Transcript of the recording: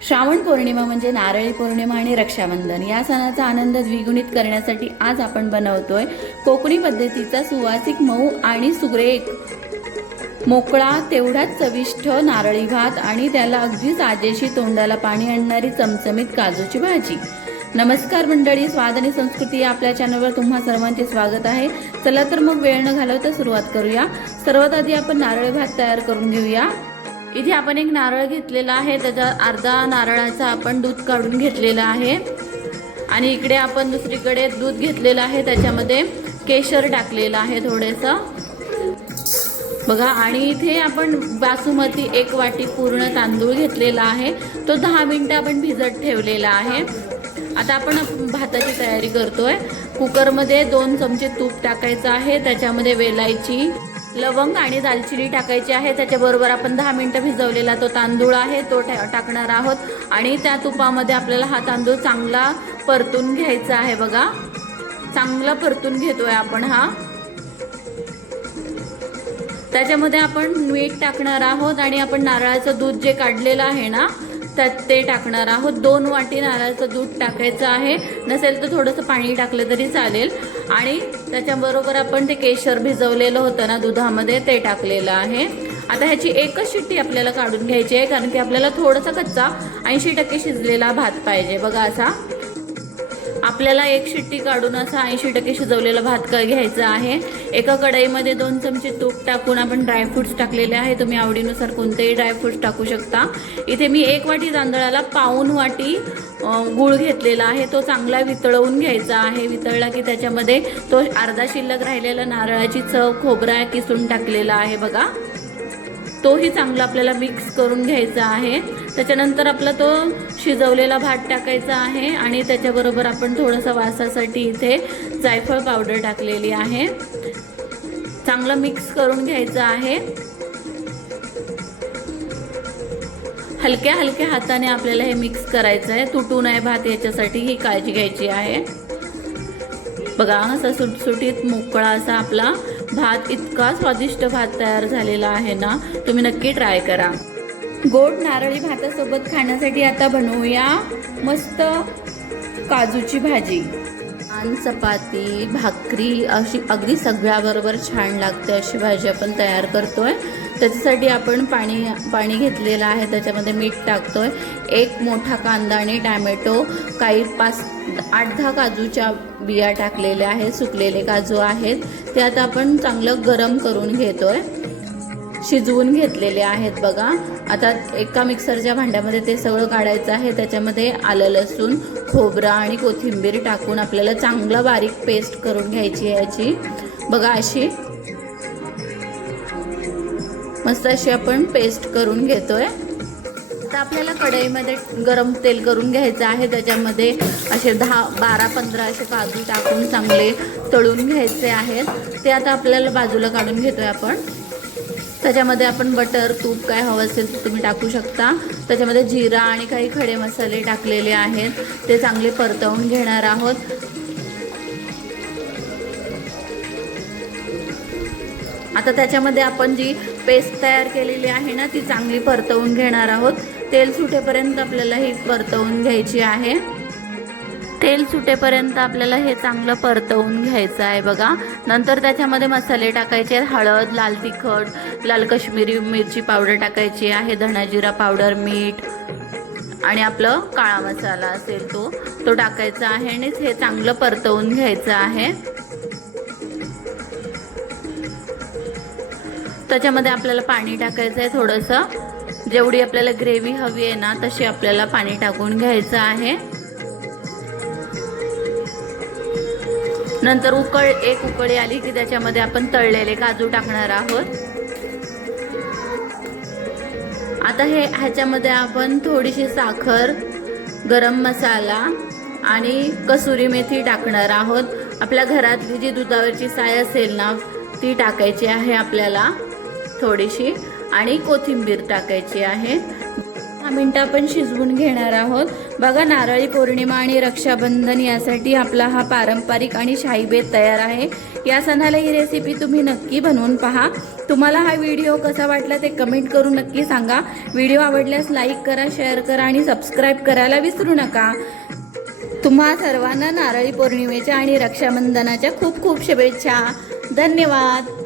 श्रावण पौर्णिमा म्हणजे नारळी पौर्णिमा आणि रक्षाबंधन या सणाचा आनंद द्विगुणित करण्यासाठी आज आपण बनवतोय कोकणी पद्धतीचा सुवासिक मऊ आणि सुरेख मोकळा तेवढाच चविष्ट नारळी भात आणि त्याला अगदी ताजेशी तोंडाला पाणी आणणारी चमचमीत काजूची भाजी। नमस्कार मंडळी, स्वाद आणि संस्कृती या आपल्या चॅनलवर तुम्हा सर्वांचे स्वागत आहे। चला तर मग वेळ न घालवता सुरुवात करूया। सर्वात आधी आपण नारळी भात तयार करून घेऊया। इथे आपण एक नारळ घेतलेला आहे, त्याचा अर्धा नारळाचा आपण दूध काढून घेतलेला आहे आणि इकडे आपण दुसरीकडे दूध घेतलेला आहे, त्याच्यामध्ये केशर टाकलेला आहे थोडेसा बघा। आणि इथे आपण बासुमती 1 वाटी पूर्ण तांदूळ घेतलेला आहे, तो 10 मिनिटं आपण भिजत ठेवलेला आहे। आता आपण भाताची तयारी करतोय। कुकरमध्ये 2 चमचे तूप टाकायचं आहे, त्याच्यामध्ये वेलायची, लवंग आणि दालचिनी टाकायची आहे। त्याच्याबरोबर आपण 10 मिनिटं भिजवलेला तो तांदूळ आहे तो टाकणार आहोत आणि त्या तुपामध्ये आपल्याला हा तांदूळ चांगला परतून घ्यायचा आहे बघा। चांगला परतून घेतोय आपण हा। त्याच्यामध्ये आपण मीठ टाकणार आहोत आणि आपण नारळाचं दूध जे काढलेलं आहे ना त्यात ते टाकणार आहोत। 2 वाटी नारळाचं दूध टाकायचं आहे, नसेल तर थोडंसं पाणी टाकलं तरी चालेल। आणि त्याच्याबरोबर आपण ते केशर भिजवलेलं होतं ना दुधामध्ये ते टाकलेलं आहे। आता ह्याची एकच शिट्टी आपल्याला काढून घ्यायची आहे, कारण की आपल्याला थोडासा कच्चा 80% शिजलेला भात पाहिजे बघा। असा आपल्याला एक शिट्टी काढून असा 80% शिजवलेला भात घ्यायचा आहे। एका कढईमध्ये 2 चमचे तूप टाकून आपण ड्रायफ्रुट्स टाकलेले आहे, तुम्ही आवडीनुसार कोणतेही ड्रायफ्रुट्स टाकू शकता। इथे मी 1 वाटी तांदळाला पाऊण वाटी गूळ घेतलेला आहे, तो चांगला वितळवून घ्यायचा आहे। वितळला की त्याच्यामध्ये तो अर्धा शिल्लक राहिलेला नारळाची चव खोबरा किसून टाकलेला आहे बघा, तोही चांगला आपल्याला मिक्स करून घ्यायचा आहे। त्याच्यानंतर आपला तो शिजवलेला भात टाकायचा आहे आणि त्याच्याबरोबर आपण थोडंसं वासासाठी इथे जायफळ पावडर टाकलेली आहे। चांगलं मिक्स करून घ्यायचं आहे। हलक्या हलक्या हाताने आपल्याला हे मिक्स करायचं आहे, तुटू नये भात याच्यासाठी ही काळजी घ्यायची आहे बघा। असा सुटसुटीत मोकळा असा आपला भात, इतका स्वादिष्ट भात तयार झालेला आहे ना, तुम्ही नक्की ट्राय करा। गोड नारळी भातासोबत खाण्यासाठी आता बनवूया मस्त काजूची भाजी। चपाती, भाकरी अशी अगदी सगळ्याबरोबर छान लागते अशी भाजी आपण तयार करतोय। त्याच्यासाठी आपण पाणी घेतलेलं आहे, त्याच्यामध्ये मीठ टाकतोय। 1 मोठा कांदा आणि टॅमॅटो, काही 8-10 काजूच्या बिया टाकलेल्या आहेत, सुकलेले काजू आहेत ते आता आपण चांगलं गरम करून घेतोय, शिजवून घेतलेले आहेत बघा। आता एका मिक्सरच्या भांड्यामध्ये ते सगळं काढायचं आहे, त्याच्यामध्ये आलं, लसूण, खोबरा आणि कोथिंबीर टाकून आपल्याला चांगलं बारीक पेस्ट करून घ्यायची आहे याची बघा। अशी मस्त अशी आपण पेस्ट करून घेतोय। आता आपल्याला कढईमध्ये गरम तेल करून घ्यायचं आहे, त्याच्यामध्ये असे 12-15 असे काजू टाकून चांगले तळून घ्यायचे आहेत। ते आता आपल्याला बाजूला काढून घेतोय आपण। त्याच्यामध्ये आपण बटर, तूप काय हवं असेल तर तुम्ही टाकू शकता। त्याच्यामध्ये जिरा आणि काही खडे मसाले टाकलेले आहेत, ते चांगले परतवून घेणार आहोत। आता त्याच्यामध्ये आपण जी पेस्ट तयार केलेली आहे ना ती चांगली परतवून घेणार आहोत। तेल सुटेपर्यंत आपल्याला ही परतवून घ्यायची आहे। तेल सुटेपर्यंत आपल्याला हे चांगलं परतवून घ्यायचं आहे बघा। नंतर त्याच्यामध्ये मसाले टाकायचे आहेत, हळद, लाल तिखट, लाल काश्मीरी मिरची पावडर टाकायची आहे, धना जिरा पावडर, मीठ आणि आपलं काळा मसाला असेल तो टाकायचा आहे आणि हे चांगलं परतवून घ्यायचं आहे। त्याच्यामध्ये आपल्याला पाणी टाकायचं आहे थोडंसं, जेवढी आपल्याला ग्रेव्ही हवी आहे ना तशी आपल्याला पाणी टाकून घ्यायचं आहे। नंतर एक उकळी आली की त्याच्यामध्ये आपण तळलेले काजू टाकणार आहोत। आता ह्याच्यामध्ये आपण थोडीशी साखर, गरम मसाला आणि कसुरी मेथी टाकणार आहोत। आपल्या घरातली जी दुधावरची साय असेल ना ती टाकायची आहे आपल्याला थोडीशी, आणि कोथिंबीर टाकायची आहे। 10 मिनिटं आपण शिजवून घेणार आहोत बघा। नारळी पौर्णिमा आणि रक्षाबंधन यासाठी आपला हा पारंपरिक आणि शाही बेत तयार आहे। या सणाला ही रेसिपी तुम्ही नक्की बनवून पहा। तुम्हाला हा व्हिडिओ कसा वाटला ते कमेंट करून नक्की सांगा। व्हिडिओ आवडल्यास लाईक करा, शेअर करा आणि सबस्क्राईब करायला विसरू नका। तुम्हा सर्वांना नारळी पौर्णिमेच्या आणि रक्षाबंधनाच्या खूप खूप शुभेच्छा। धन्यवाद।